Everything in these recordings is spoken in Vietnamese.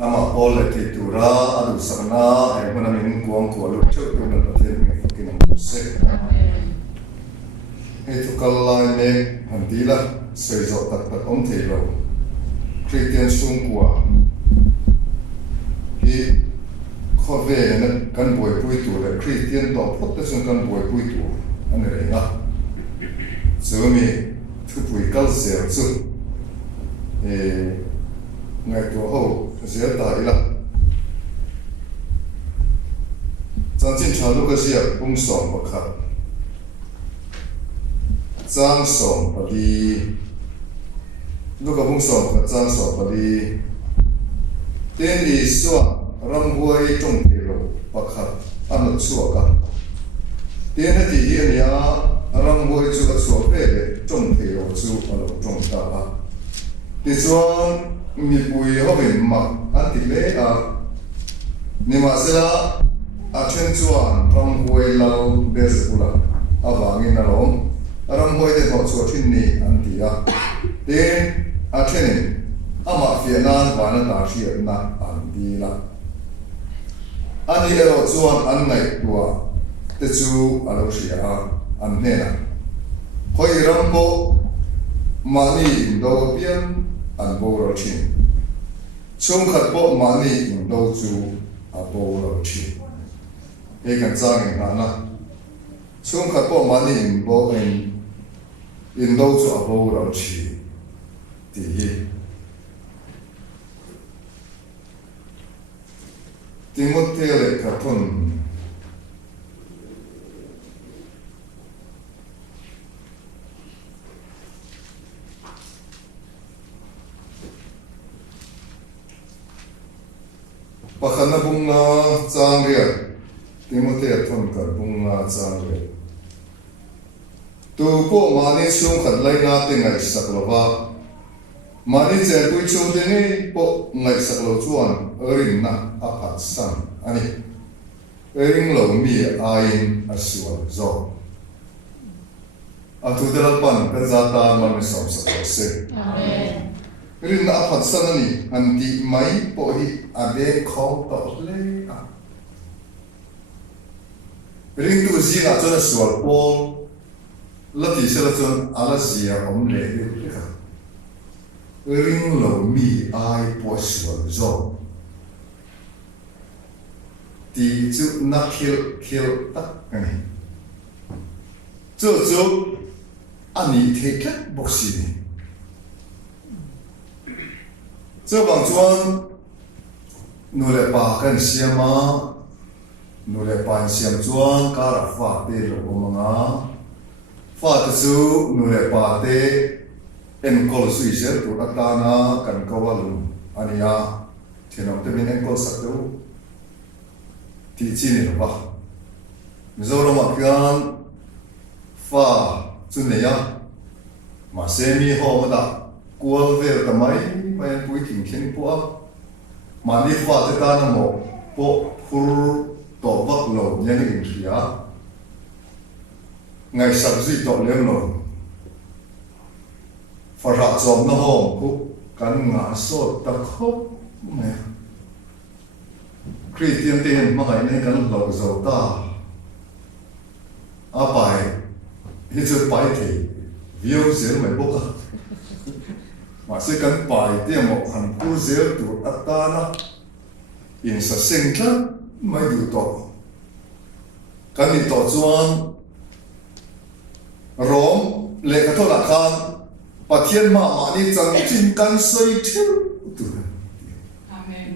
ama pole titura adu sana ay mana min kuang ko lu chu tu na pathen mi fakin se e tu kallai ne handila seizo tak tak om thelo Christian sung kwa hi khove na kan boi pui tu le Christian to phot ta sung kan boi pui tu an re nga so mi thu pui kal se chu ngày tuổi hậu sẽ tại là trang trên trào lúc cái gì cũng sống một khắc trang sống và đi lúc cái cũng sống và trang sống và đi tên đi xóa răng quay trong thế lộ và khắc ăn được xóa cả tên thì hiện nhà răng quay chú cái xóa về trong thế lộ chú ăn được trong ta thì xóa mi bui ho bin ma an ti le a ni ma sela a chen chuan ram hoi lo bez bula a wangin a lom ram hoi de ho chu thin ni an ti a te a chen ama fianan wana ta shi na an ti la ani ero chuan an ngai tua te chu a lo shi a an ne na hoi ram bo mani do pian an bo ro chin chung khat bo mani in do chu a bo ro chin e kan chang in na chung khat bo mani in bo in do chu a bo ro chi ti hi Timothy le kapun Pakhana bunga chang ria Timothy athon kar bunga chang ria tu po mani chung khat lai na te ngai saklova mani che pui chung te ni po ngai saklo chuan erin na aphat san ani erin lo mi ain aswal zo atu delal pan pe zata man som saklo se amen rin na aphat san ani anti mai po hi ade khom to le a rin tu zi na chona swal po lati sela chon ala zia om le le ka rin lo mi ai po swal zo ti chu na khil tak ani chu ani the kat boxi ni这帮专努力把跟先嘛，努力把先专加了发的了我们啊，发的时努力把的，en kol suy ser tu atana kan kawalum ania thinom te min en kol saktu ti chini lo ba mizoram akyan fa chuneya ma semi ho ma da kual vel tamai mai pui thing khen po ma ni fa te ta na mo po phur to bak lo nyan in thia ngai sabzi to lem lo fa ra chom na ho ku kan nga so ta kho me Christian ten ma ngai ne kan lo zo ta a pai hi chu pai thi view zel mai bo ka mà sẽ cần bài tiêm một hàng cú dễ tụ atana in sa sinh ra mai đủ to cần đi to chuan rom lệ cái thôi là khan và thiên mà đi chẳng chính căn xây thiếu Amen.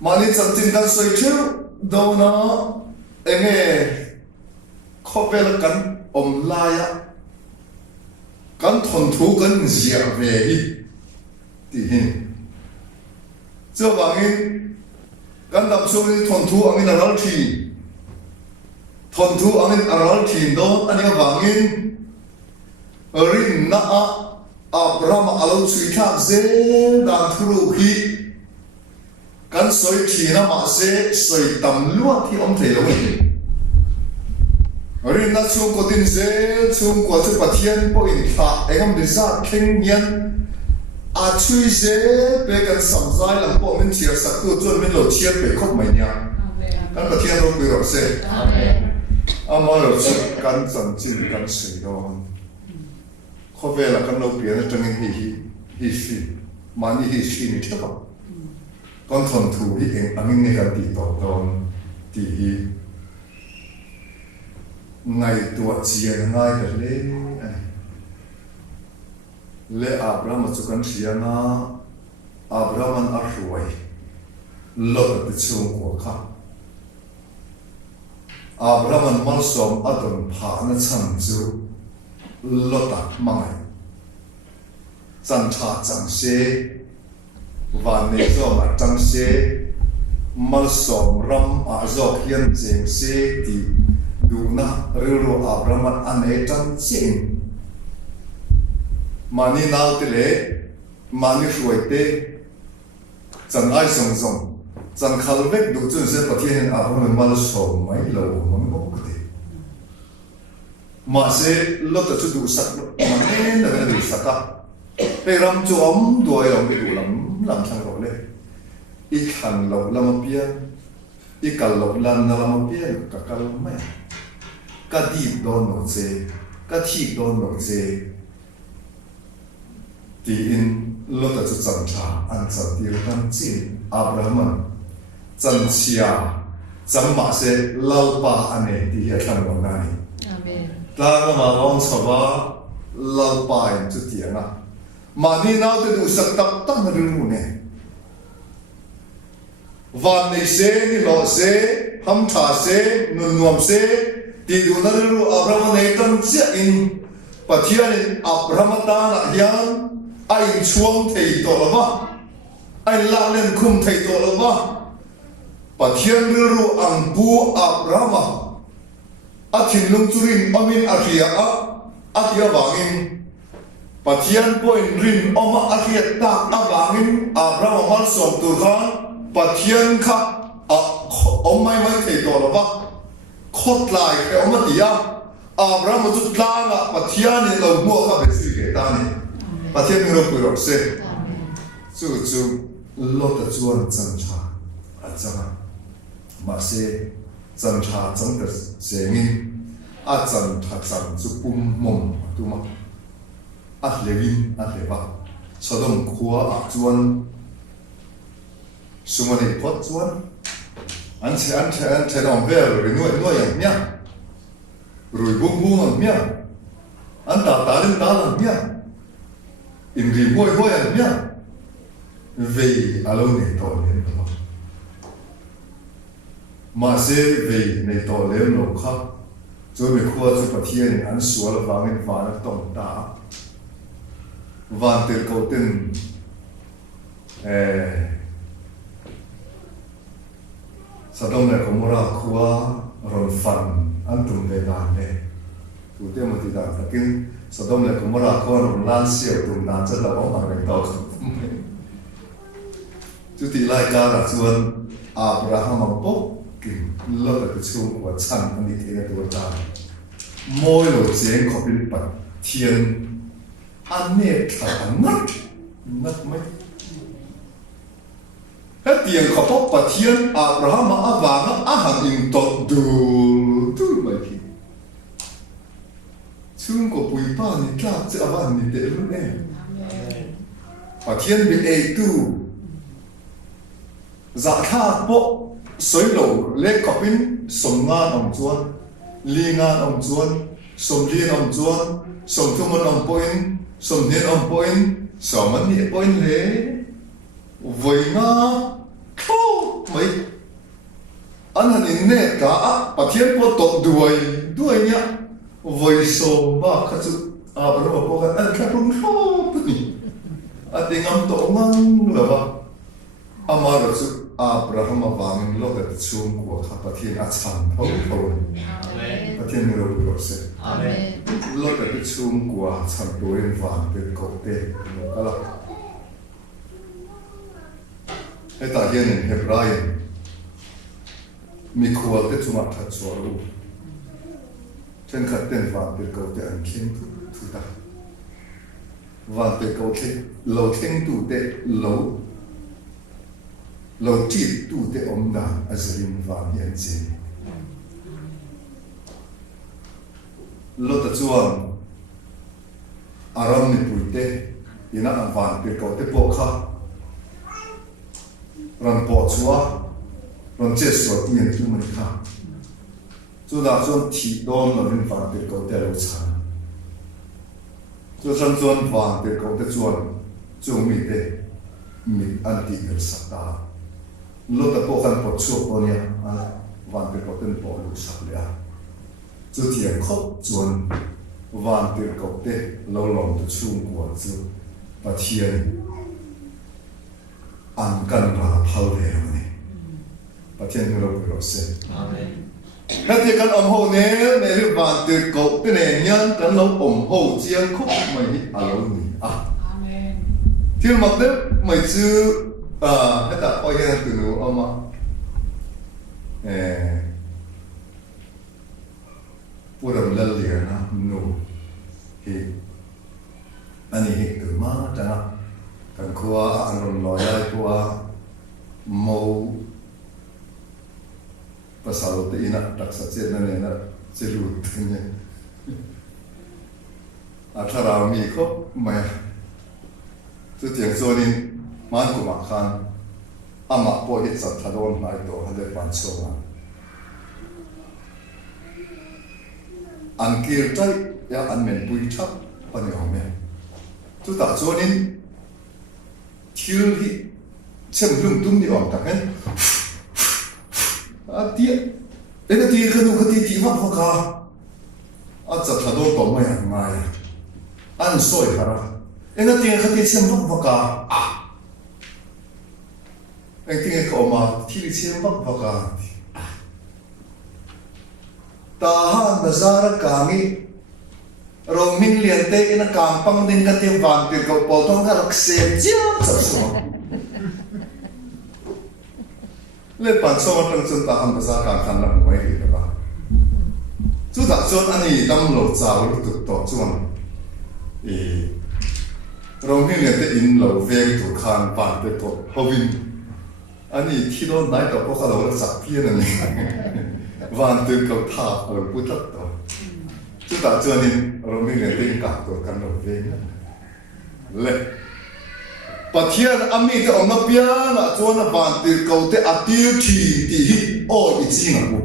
mà đi chẳng chính căn xây thiếu đâu nó em nghe khó về là cần lai á kan thon thu kan zia ve hi ti hin cho wangin kan dam so ni thon thu angin aral thi thon thu angin aral thi do ani wangin rin na a Abraham alo sui tha ze dan thuru hi kan soi thi na ma se soi tam lua thi om the lo hi rin na chung ko tin ze chung ko chu pathian po in tha engam disa kheng hian à chui dễ về cái sắm dài làm bộ mình chia sẻ tu cho mình lộ chia về khóc mày nha các cái thiên rồi rồi sẽ mà rồi sẽ căn dần chín căn sấy đó khó về là căn lâu biển trong những hi hi mà như hi hi như thế nào con thuần thủ hi anh anh nghe cái gì đó thì ngày tuổi chia ngày cái lễ lễ Abraham cho con chia na Abraham ăn ruồi lợn từ chung của khá Abraham mang xóm ở đồng phá nó chẳng chịu lợn đặt mang chẳng trả chẳng xe và nếu do mà chẳng xe mang xóm ram ở do hiên chẳng xe thì đủ na rưu Abraham ăn ấy chẳng chịu mà ni nào thế lẽ mà ni suy thế chẳng ai sống sống chẳng khảo vết đủ chân sẽ bắt hiện Abraham mà sống mấy lâu mà không có thể mà sẽ lúc đó chú đủ sắc mà nên là cái đủ sắc à bây giờ chú ấm đuôi lòng cái đủ làm thằng rồi đấy ít hành lòng làm biếng ít cả lòng làm biếng cả cái mấy cái đi đón nổi dễ cái thi đón nổi dễ thì in lúc đó chú chẳng trả anh chẳng tiêu thân chín Abraham chẳng chia chẳng mà sẽ lâu ba anh ấy thì hiện thân vào này ta mà lòng sầu ba lâu ba anh chú tiền à mà đi nào thì đủ sắc tập tập mà đừng nè và này sẽ ni lo sẽ ham thà sẽ nuông nuông sẽ thì đủ nào đủ Abraham này thân chia in và thiên Abraham ta là hiền anh chuông thầy tổ là ba anh la lên khum thầy tổ là ba và thiên ru ang bu Abraham a thiên lung churin amin aria atia wangin và thiên point rin oma aria ta wangin Abraham mal som tur khan và thiên kha omai mai thầy tổ là ba khot lại cái oma tia Abraham tu tla na và thiên ni lo mua kha be suy ke ta ni và thiên người của nó sẽ chú lót được chuan chân cha à chân mà sẽ chân cha chân được sẽ nghìn à chân thật chân chú bung mông tu mà à levin à leva sau đó khua à chuan xung quanh pot chuan anh sẽ làm về rồi nuôiอย่างnhá rồi bung nhá anh ta lên làm nhá in ri hoi anh nhá về alo này to lên đó mà sẽ về này to lên nó khác rồi mình khoa cho phát hiện anh xóa là vàng mình phá nó tổng đá vàng từ cầu tin sau đó này có một ra khoa rồi phần anh tụm về đàn này tụi tôi mà thì đàn là kinh sau đó lại có một là con lan siêu tụm đàn rất là bóng bằng đánh tàu chú tỷ lại ca là chuan Abraham bốc kinh lỡ cái chung của chân anh đi thế là tuổi ta môi lỗ giếng có bên bật thiên anh nè thở ngất mấy hết tiền có bốc bật thiên Abraham mà vàng á hàng in tọt đủ mấy khi chung của bùi ba ni ra sẽ vào ni để luôn nè và thiên bị ấy tu giả tha bộ soi lầu lê cọp in sông ngan ông chuan li ngan ông chuan sông liên ông chuan sông thu môn ông point sông liên ông point sông anh ni point lê với nga khô mấy anh hẳn in nè cả và thiên bộ tọt đuôi nhá với số ba khát chú Abraham bảo anh khát rung khóc đi anh đi ngắm tổ ngang là ba ama rồi chú Abraham vàng lo cái chung của các thiên a chăn thấu các thiên người rồi sẽ lo cái chung của chăn đuôi vàng cái cổ tê cái là cái ta hiện Hebrew mi khua cái chung mặt thật xóa luôn trên khát tên vàng từ cầu tiền kiếm thu ta van te cầu thế lâu theng tu te lâu chít tu te om đàn azrim van hiện gì lâu ta chuan aram ni pui te ina van te cầu te po kha ran po chua ran che so tien tu mai kha chu da chuan thi don lo rin van te cầu te lo chan chu san chuan van te cầu te chuan chu mi te mi an ti er sakta lo ta po kan po chu po nia van te cầu ten po lu sak le a chu thiam khop chuan van te cầu te lo lom tu chung kwa chu pathian an kan ra phal le ni pathian lo ro se amen hati kan om ho ne me ri van te cầu te ne nyan kan lo om ho chiang khop mai hi alo ni amen thil mak de mai chu hata oi han tu no ama puram lal le na no hi ani hi tu ma ta kan khua an ron lo ya khua mo pasal te ina tak sa che na ne na che lu ne a thara mi kho mai chu tiang zo nin man ku ma khan ama po hi sa thadon mai to hade pan so ma an kir tai ya an men pui thap pani home chu ta zo nin thil hi chem lum tum ni om ta hen a tia ena tia khanu khati ti va ka a cha thadon to mai ngai an soi hara ena tia khati chem va ka anh tiếng có mà thì xem bắc và cả ta han đã ra ra cả mi rồi mình liền tê cái càng băng đến cái tiếng vàng từ cầu bỏ thông ra xem chưa sao sao lên bản số trong chúng ta han đã ra càng khăn lắm mấy gì đó ba chú đặt chọn anh ấy đâm lột dao lúc tụt tọt chọn rồi mình liền tê in lột về tụt khăn bản từ tụt hovin 아니 티도 나이도 pokalo sak pian ni van tu ko tha or putat to chu ta chuanin romi le te ka to kan ro ve le pathian ami te ong na pia na chuan van tu ko te atir thi ti hi o I chi na bu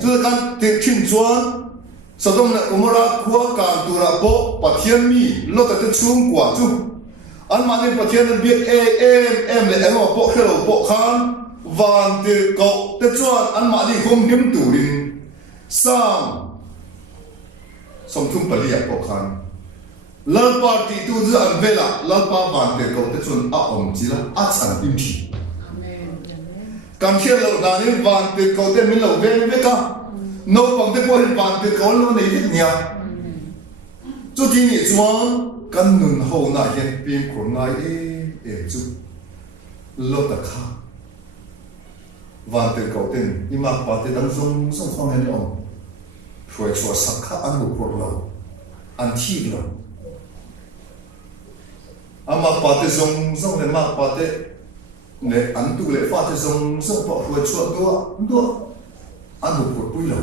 chu kan te thin chuan sadom na umara khuwa ka tu ra bo pathian mi lo ta te chung kwa chu an mani pathian an biak em le emo po khelo po khan van te ko te chuan an mani hom dim turin sam som thum palia po khan lal party tu zu an vela lal pa van te ko te chuan a om chila a chan im thi amen kam khia lo na ni van te ko te min lo ve ve ka no pang te po van te ko lo nei nia chu ti ni chuan kan nun ho na hian pim ko ngai chu lo ta kha van te ko ten ima pa te dan song khong hen om phoi chua sak kha an lu por lo an thi lo ama pa te song le ma pa te ne an tu le fa te song pa phoi chua do an lu por pui lo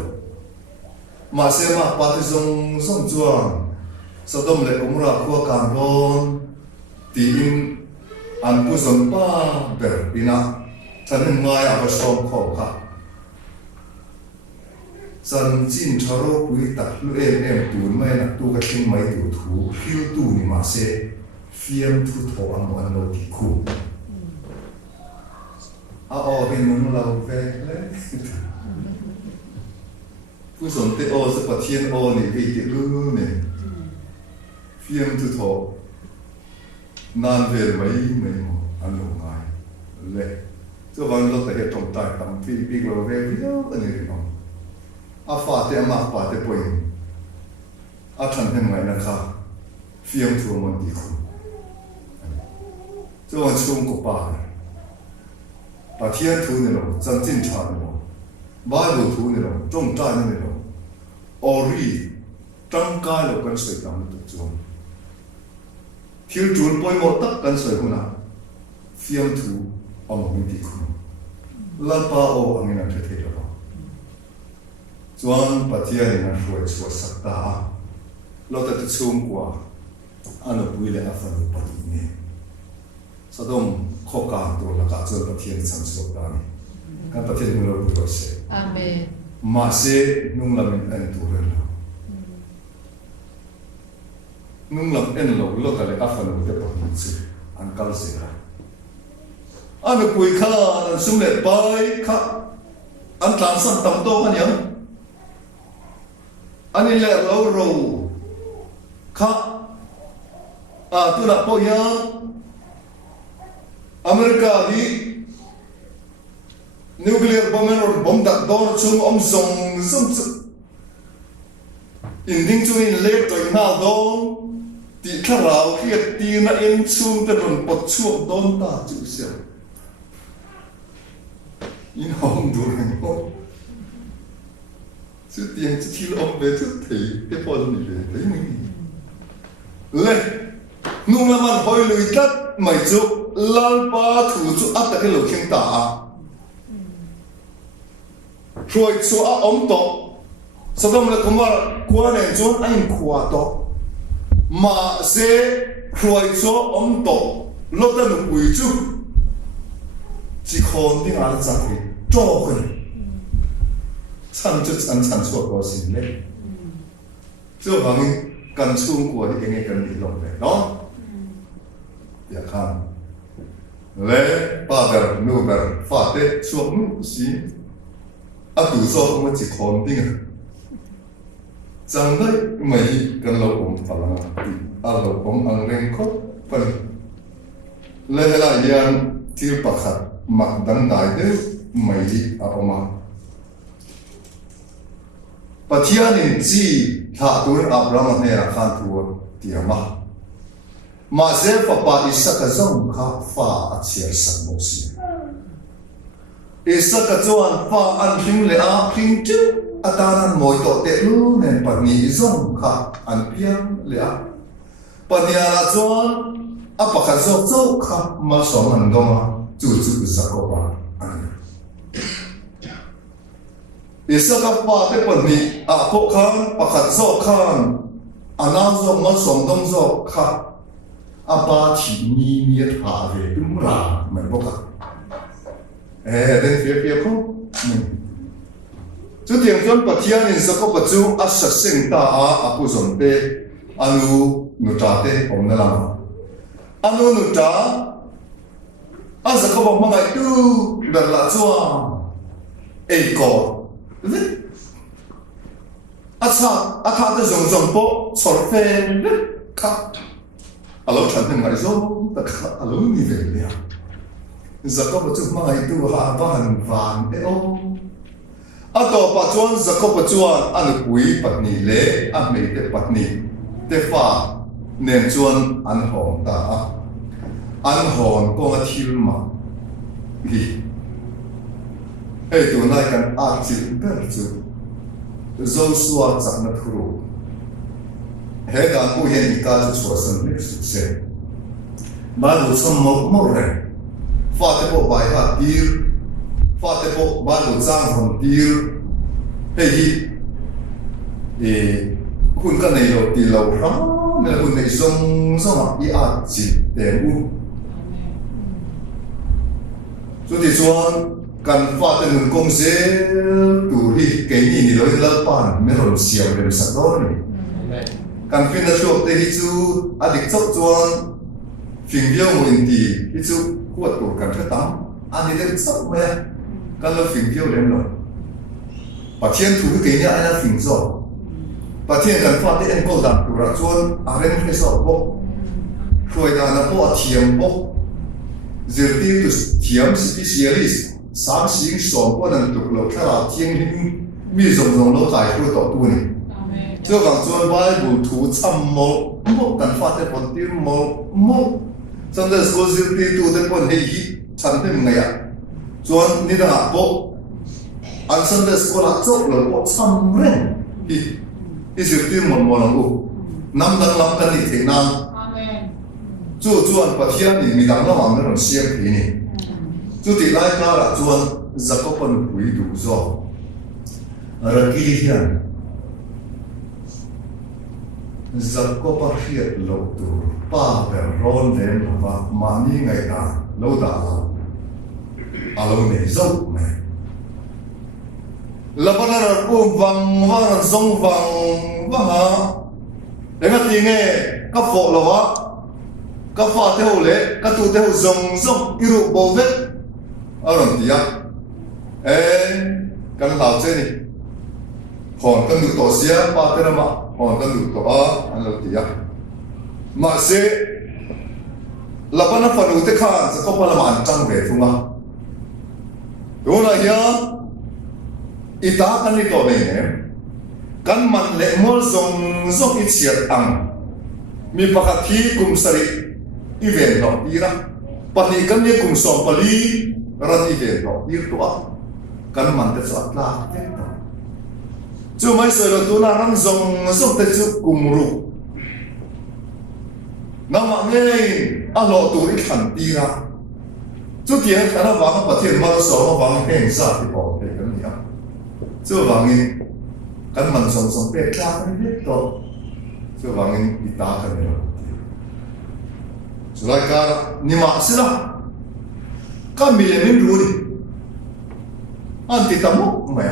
ma se ma pa te song chuan Sodom le umra khuwa kan ron tin an pu zon pa ber ina thanin ngai a som kho kha san chin tharo pui tak lu em tun mai na tu ka thing mai tu thu hil tu ni ma se fiam thu tho an lo ti khu a o hin mun lo ve le pu zon te o se pathian o ni vi ti lu ne fiam tu tho nan ve mai mo an lo ngai le so van lo ta he tom ta tam fi big lo ve video ani ri no a fa te ma pa te point a than hen ngai na kha fiam tu mon di khu so an chung ko pa thiên tu ni lo chan chin cha ni lo bible tu ni lo trong ta ni lo ori trong kai lo kan soi tam tu chuan thil chun poi mo tak kan soi huna fiam thu among ti khu la pa o angina the the lo chuan patia ni na hruai chu sakta lo ta tu chum kwa ano puile afan pati ne sadom khoka to la ka chu patia ni sam so ta ni kan patia ni lo pu se Amen. ma se nung lamin an tu ren nung lam en lo ka le afan te pa ni chu an kal se ra ano pui kha an sum le pai kha an tlan san tam to kan yang ani le lo ro kha tu na po yang America di nuclear bomb or bomb that door chung zong in ding chung in le toi na do ti tharau khiat ti na in chung te ron pot chuak don ta chu se in hong du ren ho chu tiang chu thil om ve chu thei te pon ni le te ni le nung la man hoi lui tat mai chu lal pa thu chu at ta lo khing ta rồi số ống to, sau đó là không phải qua này chỗ anh qua to, mà sẽ rồi số ống to, lúc đó mình quỳ chú, chỉ còn tiếng Anh ra thì cho cái, chăn số có gì đấy, chứ bằng cần xuống của thì cái cần đi lòng này đó, ya kan, lẽ ba bờ nô bờ phát tết xuống gì tu so cũng chỉ còn tiếng chẳng đấy mấy cần lâu cũng phải là lâu cũng ăn rèn khóc phần lẽ là yang thiếu bạc hạt mặc đằng đại đấy mấy mà bắt thiên nên chỉ thà tuổi Abraham này là khan thua tiền mà sẽ phải bắt Isaac cái dòng khá pha chia sẻ một gì Isaac cái chuan pha ăn phim lệ phim chứ atanan moi to te lu nen pat ni zong kha an piang lệ pania la chuan apa kha zo zo kha ma so man doma chu zakoba an Isaac pa te pat ni po khan pakhat zo khan ana zo ma som dong zo kha apa thi ni tha ve tum ra mai boka đến phía không chú tiếng chọn bát thiên in sắc có bát chú ác sắc sinh ta áp dụng pe anu nụ trà te om na làm anu nụ trà ác sắc có bằng ngày tu đặt là chua ai có ác thà te dùng po sỏi phê cắt alo chân thêm ngày rồi ta cắt alo như vậy nè Jacob chu mai tu ha van van eo ato pa chuan Jacob chuan an pui patni le a mei te patni te fa nen chuan an hom ta an hon ko nga thil ma hi ei tu nai kan a chil per chu Joshua chak na thuru he dan pu hen ka chu san ne su se ma lu sam mo re pha te bộ bài hát tiêu pha te bộ ban đồ trang hồn tiêu hay gì thì kun cái này rồi thì lâu lắm nên kun này song song mà chỉ tiền u cho thì chuan cần pha te nguồn công sẽ đủ đi cái gì thì lối lỡ pan mới rồi xiao đến sạch đó này cần phiên là chuột te hi chu adik chok chuan phim video mình thì hi chu quật của cần phải tắm anh đi đến sắp mẹ các lớp phim phiêu đến rồi và thiên thủ cái nhà anh là phim rồi và thiên cần phát đến anh cô đảm của ra chuôn à lên cái sổ bộ rồi là nó bộ thiềm bộ giờ tiêu từ thiềm specialist sáng sinh sổ bộ nên tục lộc theo là thiên hình mi rồng lỗ tài của tổ tu này cho bằng chuôn vai bù thủ chăm mộ mộ cần phát đến một tiếng mộ Sunday school zirti tu te pon hei hi chan te ngaya chuan ni da po an Sunday school a chok lo po cham ren hi zirti mon mon u nam dang lam kan ni thei nan amen chuan pathian ni midang lamang na ron siam thi ni chu ti lai ka ra chuan zakopan pui du zo ra ki hian zakopa hiat lo tu pa per ron den wa ma ni ngai ta lo da alo ne zo me la pa ra pu wang wa zong wang wa ha denga ti nge ka fo lo wa ka fa te ho le ka tu te ho zong zong iru bo ve aron ti ya kan lao che ni hon kan du to sia pa te na ma hon kan du to a an lo ti ya ma se la pa na fa nu te kha sa ko pa la ma an chang ve thu ma do na ya ita kan ni to ne kan man le mol zong zong i chiat ang mi pakhat hi kum sari event no ira pali kan ne kum som pali ran event no ir to a kan man te sa atla te to chu mai so lo tu na ram zong zong te chu kum ru na ma nge a lo tu ri khan tira chu tiang kana wa pa thien ma so ma wang heng sa ti po te kan ni a chu wangin kan man song song pe tla kan ni to chu wangin ita kan ni chu lai ka ni ma sila ka mi le min ru ni an ti tamu ma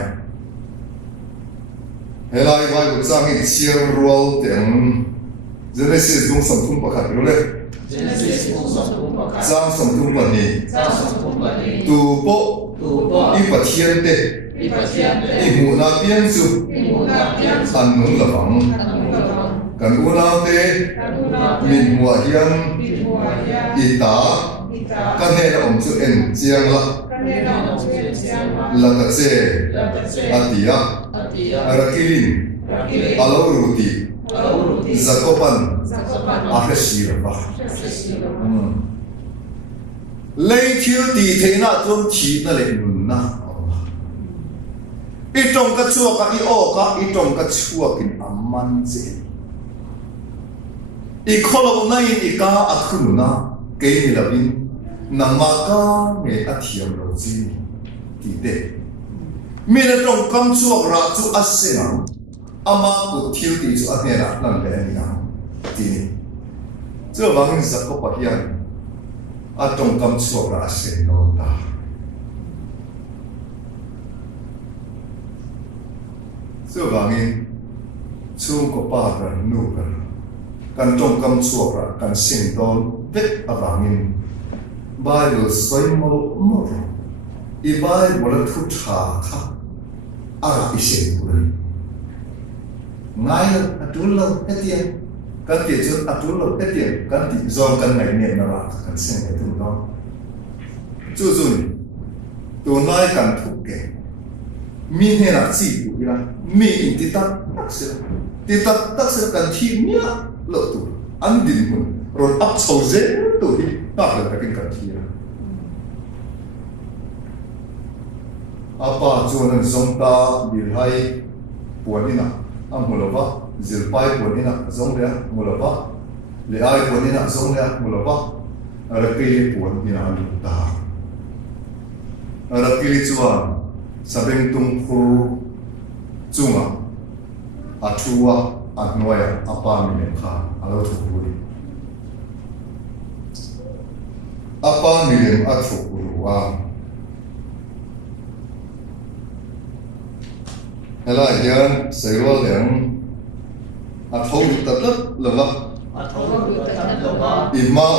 helai vai bu chang ni chiang rual teng Genesis dung sam thum pakhat ro le Genesis dung sam thum pakhat chang sam thum pa ni tu po i pathian te i mu na pian chu an nung la bang kan u na te min mua hian i ta kan he la om chu en chiang la ta che atia ara kilin alo ruti zakopan ahashira ba lei thiu ti theina tum thi na le nun na i tong ka chuak ka i o ka i tong ka chuak in amman che i kholo nai i ka akhunu na ke ni labin na ma ka nge athiam lo chi ti de mi na tong kam chuak ra chu asena ama ku thiu ti chu ahena nan le ni na ti ni chu wangin zakopa hian atong kam chuak ra ase no ta chu wangin chung ko pa ra nu ka kan tong kam chuak ra kan sing don vet awangin Bible soi mo i Bible thu tha kha ara ise ku ngai atul lo etian kan ti chu atul lo etian kan ti zon kan ngai ne na ra kan sing e tu no chu chu tu nai kan thu ke mi he na chi tu ira mi in ti ta tak se kan thi mia lo tu an din mun ron ap chau ze tu hi ta la ka kin kan thi ra apa chuan zong ta bil hai puanina amulova zilpai puanina zong le mulova le ai puanina zong le mulova ara ke puanina an ta ara ke chuan sabeng tung khu chunga athua annoya apa mi kha alo thu buri apa mi athu ruwa hello again sayro leng athau tatat lova ima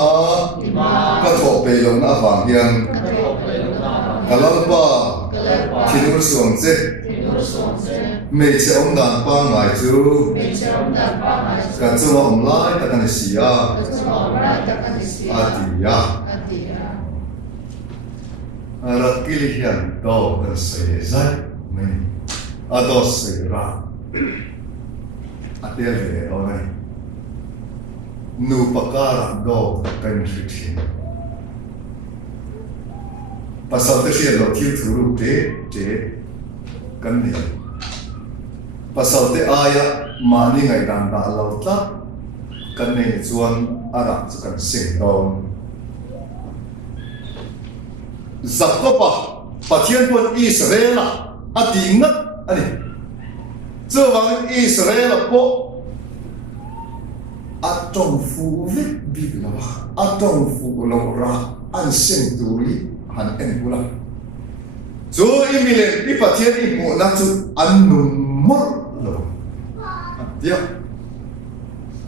ka tho pe long na wang hian kalalpa kinur suang che me che om dan pa ngai chu ka chu om lai ta kan sia atia ara kili hian do kan se zai me ados ra atel ve oi nu pakara do kan thithin pasal te sia lo thiu thuru te kan ni pasal te aya mani ngai dan da lo ta kan nei chuan ara chu kan sing don Zakopa pathian pon Israel atingat ani chuwang Israel po atong fu vit big lawa atong fu lo ra an sing turi han en pula chu imile pi pathian I mo na chu an nun mor lo dia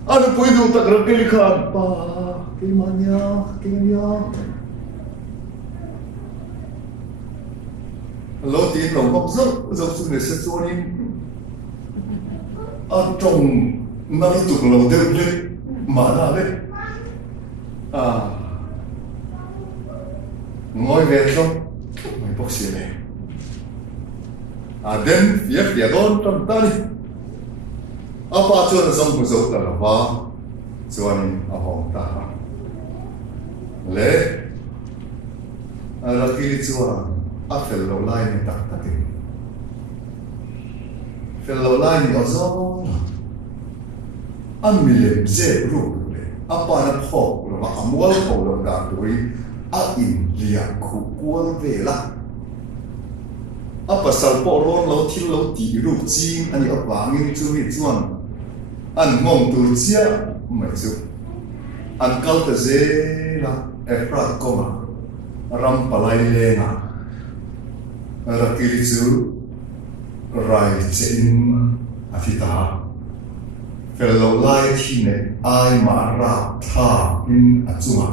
anu pui du tak rakil khan pa kimanya lo tin lo bok zot zot chu ne se chu ni atong na tu lo de le ma na le ngồi về không người bốc xì này đêm phía đón trong ta đi apa chuan zong bu zo la wa chuan hong ta le rakili chuan fel lo lai ni tak tak fel lo lai ni ozo an mi le je ru le apa na pho lo amwal pho lo da doi in lia khu kual ve la apa sal po ron lo thil lo ti ru chi ani awangin chu mi chuan an ngom tur chia mai chu an kal ta ze la efrat koma ram palai le na rakili chu rai chen afita fellow lai thi ne ai ma ra tha in achuma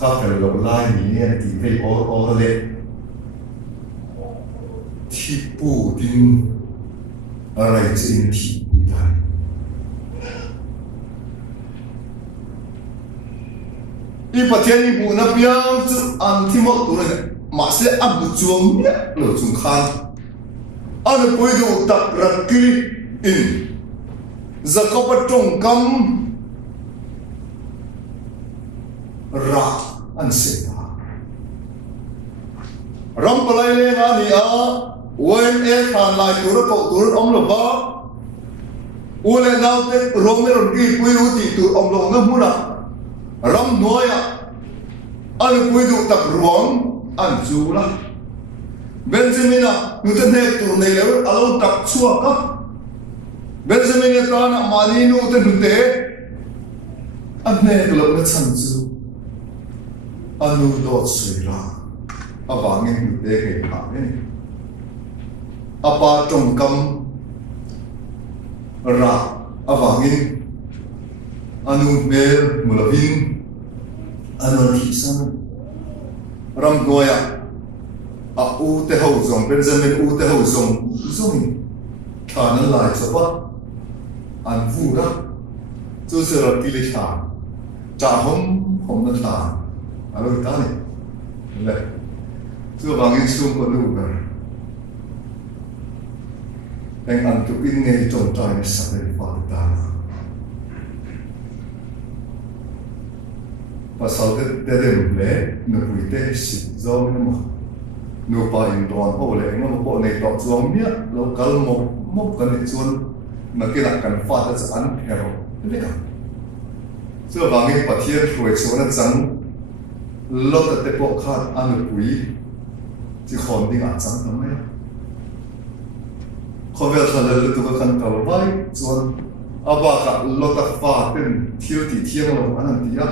ka fellow lai ni ne ti ve o le thi pu din rai chen thi ta I pathian I bu na piang chu an thi mo tu ne ma se abu chuang ne lo chung khan an poi du tak rakili in Zakopa trong kam ra an se ta ram palai le nga ni wen khan lai tur om lo ba ule nau te rom me ron ki pui u ti tu om lo na muna ram noya an pui du tak ruang an chu la Benjamina nu te ne tur nei le alo tak chua ka Benjamin ya ta na mani nu te nu te an ne lo na chan chu anu do sui ra awangin nu te ke ha ne apa trong kam ra awangin anu mel mulavin anu thi san ram goya u te ho zong Benjamin u te ho zong zong thana lai chapa an vu ra chu se ra ti le tha cha hom na tha alo ta ne le chu bangin sum ko lu ga anh ăn chụp in nghe trồng trọt này sắp đến vào ta và sau đó để được lẽ nó bùi tê xịt dâu nó mà nó phải in đoàn ô lẽ nó bộ này đọc dòng nhá nó cần một cái này chuan nó cái là cần phát ra ăn hero đấy cả giờ vào cái phát hiện rồi số nó trắng lót tại bộ khác ăn được bùi chỉ còn đi ăn trắng lắm ấy Kau kalau tu kan kalau baik, cuman apa kak lotak fatin thiêu ti thiang lo anan dia,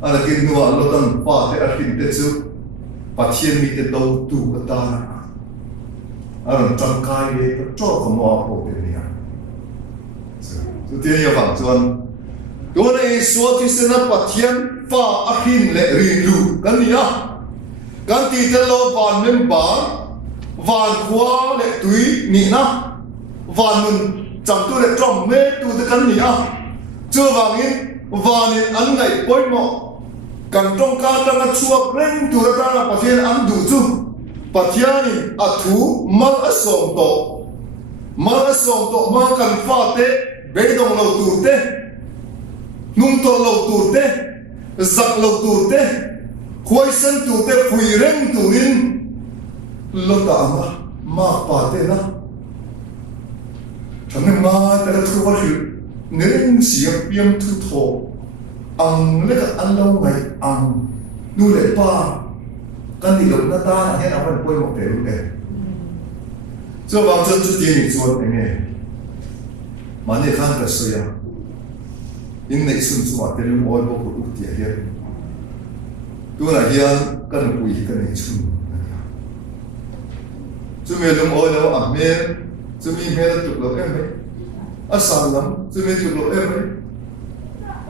anak kini nuwa lotan fatin arkin tesu, patien mi te dau tu kata, anan cangkai le, cok kamu apa dia, tu dia yang bang cuman, dua ni suatu sena patien fa arkin le rindu kan dia, kan tidak lo ban membar. Van qua lệ túy nị na van mình chẳng tu lệ tròn mê tu tự căn nị chưa vàng in van in ăn ngày bôi mọ càng trong ca đang ăn chua lên tu ra là phát hiện ăn đủ chu phát hiện in thú mal ở sòng tổ mal cần pha tê bê đồng lầu tủ tê nung tổ lầu tủ tê giặc lầu tủ tê khuấy sân tủ tê phùi reng tủ in Lota ma pate na, thằng ma ta là thu vào nên siết biếm thu thọ ăn lấy cái ăn lâu ngày ăn nuôi lại ba cái gì lúc nó ta hay là vẫn quay một cái lúc này cho bằng chân chút tiền chuột này nghe mà này khăn cái sợi à in này xuân xuân mà tên ôi bộ của tiền hiện tôi là hiện cái nó quỳ cái này xuân chúng mình dùng ôi đâu ẩm men chúng mình hay là chụp lỗ em ấy à sao lắm chúng mình chụp lỗ em ấy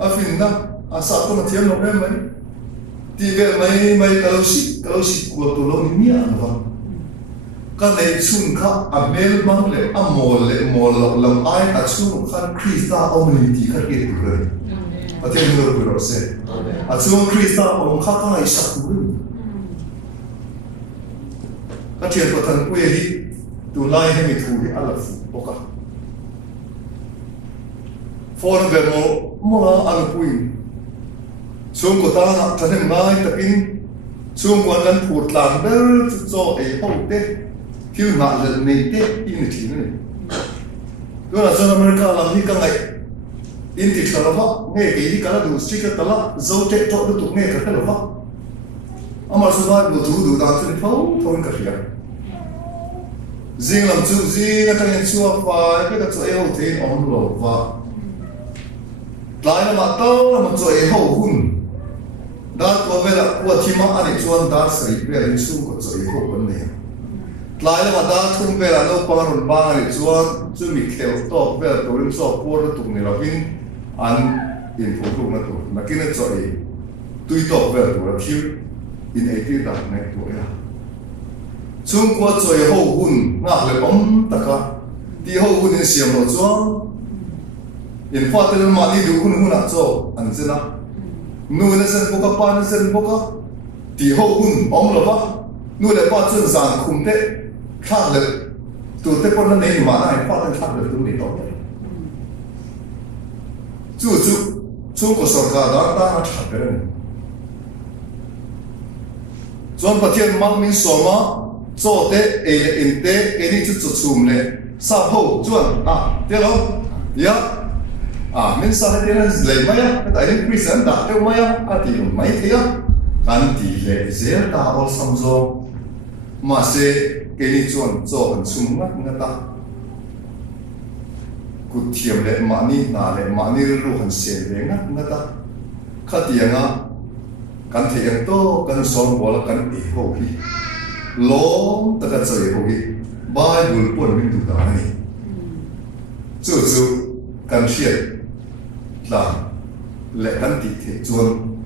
à phim đó à sao có một tiếng lỗ em ấy thì về mấy câu xịt của tụi nó nhỉ vâng cái này xuân khác à men mang lệ à mồ lòng ai à xuân khác Krista ông mình thì khác cái gì rồi à thế nữa rồi sẽ à xuân Krista ông khác cái này sắc rồi cái chuyện của thằng quê đi tụi lai hay mình thù thì ăn là phụ ok phone về mua ăn quỳ xuống của ta là thằng em ngay tập in xuống của anh phụt làm đó cho ấy hậu tết khi mà lần này tết in được gì nữa tôi là dân America làm như cái này in thì cả là nghe cái gì cả là đủ sticker cả là dấu tết cho nó tụi nghe cả là vắt mà số này đủ đủ đàn cho nó thôi cả gì riêng làm chú riêng cái thằng chua và cái chỗ ấy hậu thế ông lộ và lại là mà tao là một chỗ ấy hậu hun đã có về là qua thì mà anh chuan đã xử về là chung của chỗ ấy hậu vấn đề lại là mà đã thung về là nó bằng rồi bằng anh chuan chú mình khéo to về là tôi lên so qua rồi tụi này là vin anh in phụ thuộc nó tụi mà cái này chỗ ấy tôi to về là tụi là thiếu in ấy cái đặt này tụi là chung qua chỗ ấy hậu hun ngã lại bấm tất cả thì hậu hun in xiêm nó chuan in phát lên mà đi đủ hun nãy cho anh xem nào nuôi nó xem boka pa nó xem boka thì hậu hun ông là ba nuôi lại pa chân giàn khum thế khác là tụi thế con nó này mà này phát lên khác là tụi này tốt chú chung của sở cả đó ta nó chặt cái này chọn phát hiện mang mình số mà cho thế ấy in thế cái này chút chùm này sao hậu chọn thế không yeah mình sao thế này lấy mấy á tại nên quý dân đặt theo mấy á cái thì mấy thế á cái thì lấy dễ ta ở sắm zo mà sẽ cái này chọn cho anh sung ngắt ta cút thiềm lấy mà ni lu hành xe lấy ngắt ta cái thì ngã cái thì anh to cái son bỏ là cái ý hậu hi lom ta cái chơi hậu hi Bible buồn mình tụt đó này chú cái chuyện là lệ căn thị thể chuồn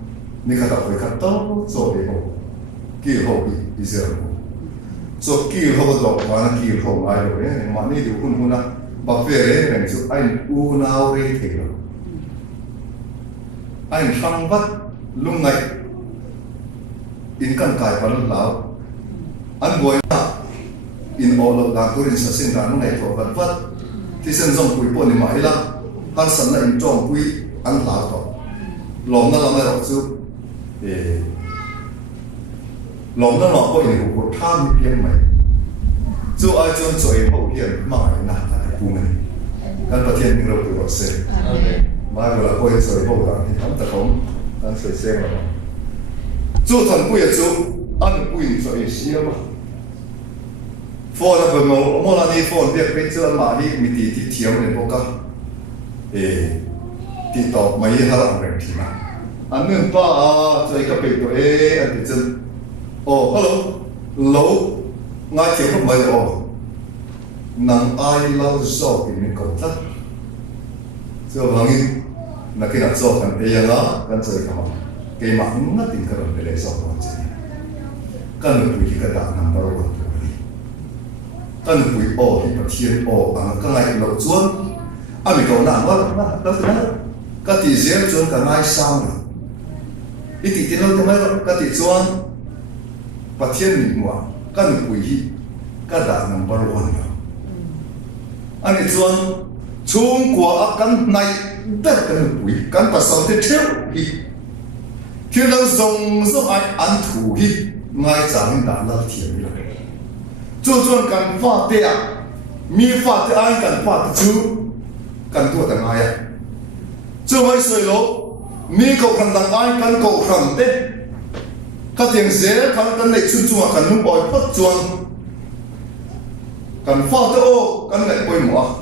nên khát phải khát tốt rồi để hồ kỳ hồ bị giờ so kỳ hồ đó mà kỳ hồ ai rồi đấy mà này điều hun na bảo vệ đấy này chú anh u nào đấy thế rồi anh sang vắt lúc này in căn cài vào lão anh gọi là in all of that tôi sẽ sinh ra lúc này thọ vật vắt thì sinh dòng quỷ bồn thì mãi lắm hắn sẵn là in trong quý ăn lão đó lòng nó làm ra đó chứ lòng nó có in của tham biên mày chú ai chọn chơi hậu hiền mà nè là cái này căn bản thiên mình đâu được rồi xem mà rồi là coi chơi hậu đó thì hắn ta không hắn chơi xem rồi chú thần quý chú ăn quý chơi xíu mà phone là phần mẫu là đi phone việc bây giờ mà đi mình thì thiếu này vô cả thì tao mấy hai lần rồi thì mà anh nên ba chơi cái việc của anh thì chân hello lâu ngay thiếu không mấy nang ai lâu sau thì mình còn thắt cho hàng là cái nào sau cần ấy là cần chơi cái mà nó tình cờ để sau còn chơi cần phải cái đạn nằm bao lâu cần phải thì nó thiên cái này lâu chuột mình còn nặng quá đó thế đó cái thì dễ chuột cả ngày sau nữa ít thì lâu thế mấy cái thì chuột và thiên mình mua cần phải cái đạn nằm bao lâu nữa anh ấy chuột chung của cái này tất cả cái phải sau thế thiếu khi đang dùng ai ăn thủ hi ngay chẳng đã là thiên rồi chuột cần phát thế mi phát thế ai cần phát chú cần thua thằng ai chưa mấy soi lỗ mi cầu khăn đằng ai căn cầu khăn đấy các tiếng dễ khăn căn này chun chua khăn nung bòi phất chuông khăn pha tới ô khăn lại bôi mỏ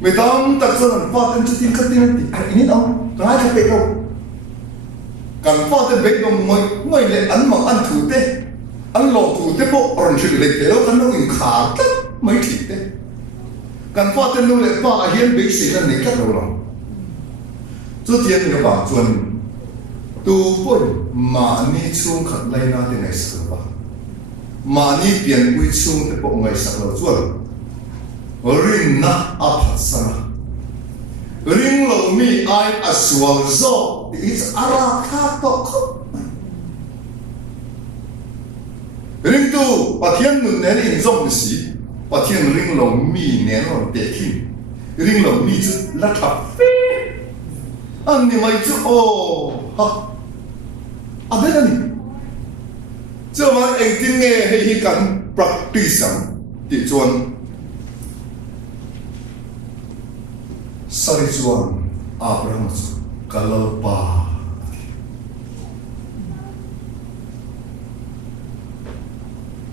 người ta đặt cho khăn pha tên chút tin cất tin thì ai biết không ai thấy biết đâu khăn pha tên biết đâu người lại ăn mà ăn thử thế ăn lẩu thử thế bộ còn chịu lại thế đâu khăn nó hình khá tất mấy thịt thế khăn pha tên luôn lại pha hiên bị xì lên này cắt đầu lòng chút tiền thì nó bảo chuẩn tu bôi mà ni chung khát lấy na thì ngày sửa ba mà ni biển quy chung thì bộ ngày sửa lâu chuẩn rin na áp sana rin lâu mi ai aswal zo thì ít ara khác to không rin tu bà thiên nun nén in zong xí bà thiên rin lâu mi nén lâu để kim rin lâu mi chút lát thập anh ni mai chút ô ha à biết anh cho mà anh tin nghe hay hi cần practice thì chuan sari chuan Abraham kalapa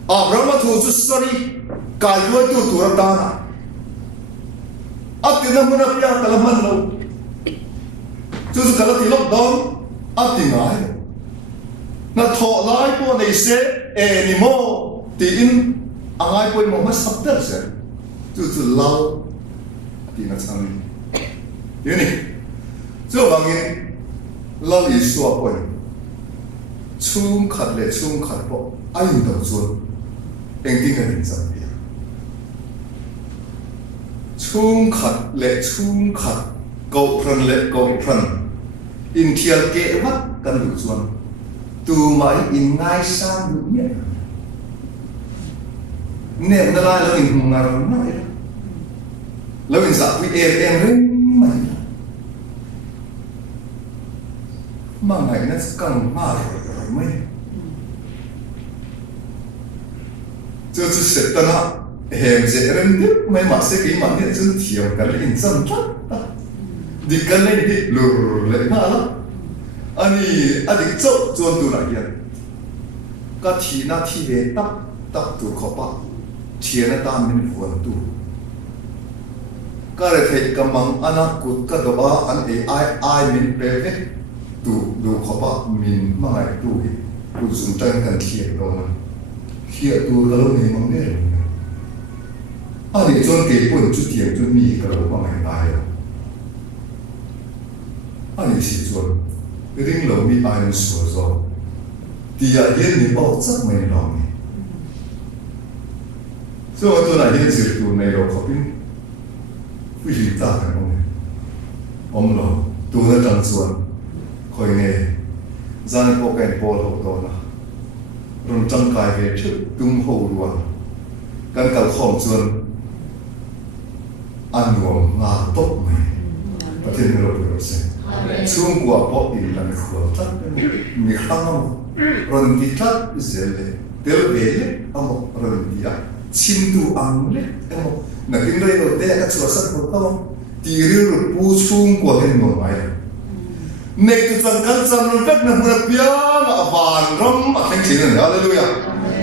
Abraham thu chu sari kaloi tu turatana atina muna pia kalaman lo chu kalati lockdown atingai na thọ lái po này sẽ ni mo thì in angai po mo mas after se tu lau thì nó sang đi này cho bằng in lau yi suwa po chung khát po ai đâu chuan anh tin cái gì vậy chung khát cầu phần in thial kệ mắt cần đủ chuan tu mai in ngay sang được nhé nè nó lại là in ngar nói là in sao vì em rinh mà ngày nó càng mà rồi mấy cho sẽ tân ha hem dễ rinh nhất mấy mà sẽ cái mà nhận chân thiểu cái in chân chắc đi cái lên đi lừa lại mà lắm anh đi chỗ chuan tu lại hiện cái thi na thi về tắc tu khó ba thiền na ta mình buồn tu cái này thấy cái mang anh cút cái đó anh ai mình bé hết tu khó ba mình mà ngày tu dùng chân cần thiền rồi thiền tu cái đó mình mang đấy anh đi chuan cái buồn chút thiền chút mì cái đó mà ngày tài anh đi xí chuan ring lâu mi ai sửa rồi thì hiện ni bảo chắc mình lòng so tôi là hiện sự tu này rồi có biết quý vị ta cái ông lo tu nó trăng xuân coi nghe gian có cái bò hậu đó là rồi trăng cài về trước tung hậu luôn căn cả khom xuân ăn uống ngà tốt mày và thiên rồi rồi sẽ chung của bộ in lần khổ tất mi khang rồi đi tất dễ tiêu về ông rồi đi chim tu ăn đấy ông nãy tin đây rồi đấy các chúa sát của tao thì riêng rồi pu chung của cái người mày này tu chân căn chân nó rất là mưa bia mà vàng râm mà thành chuyện này hallelujah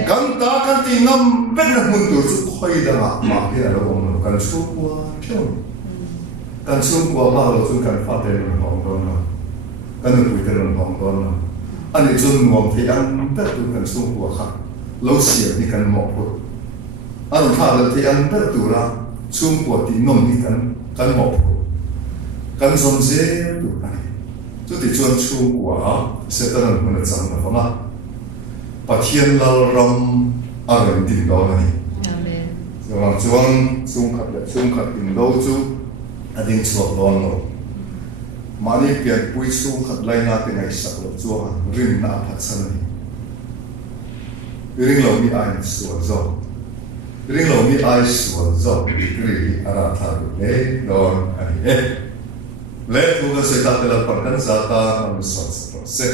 căn ta căn tin ngâm rất là mưa tu chút khơi đó mà cái là ông căn chung của theo căn chung của bao lâu chung căn phát triển nó hỏng đó nó căn được bùi nó hỏng đó nó anh ấy chung ngom thì anh tất tu căn chung của khác lâu xỉa thì căn mọc rồi anh thà là thì anh tất tu ra chung của thì nôm thì căn mọc rồi căn giống dễ tu này chút thì chung của sẽ tân là một cái chẳng là không ạ và thiên lao ram anh ấy tìm đó này rồi chung khát tìm đâu chú ading chuak don lo mani pian pui su khat lai na te ngai sak lo chuwa rin na phat san ni ring lo mi ai su zo ring lo mi ai su zo ri ara tha le don ani le tu ga se ta te la par kan za ta am sa se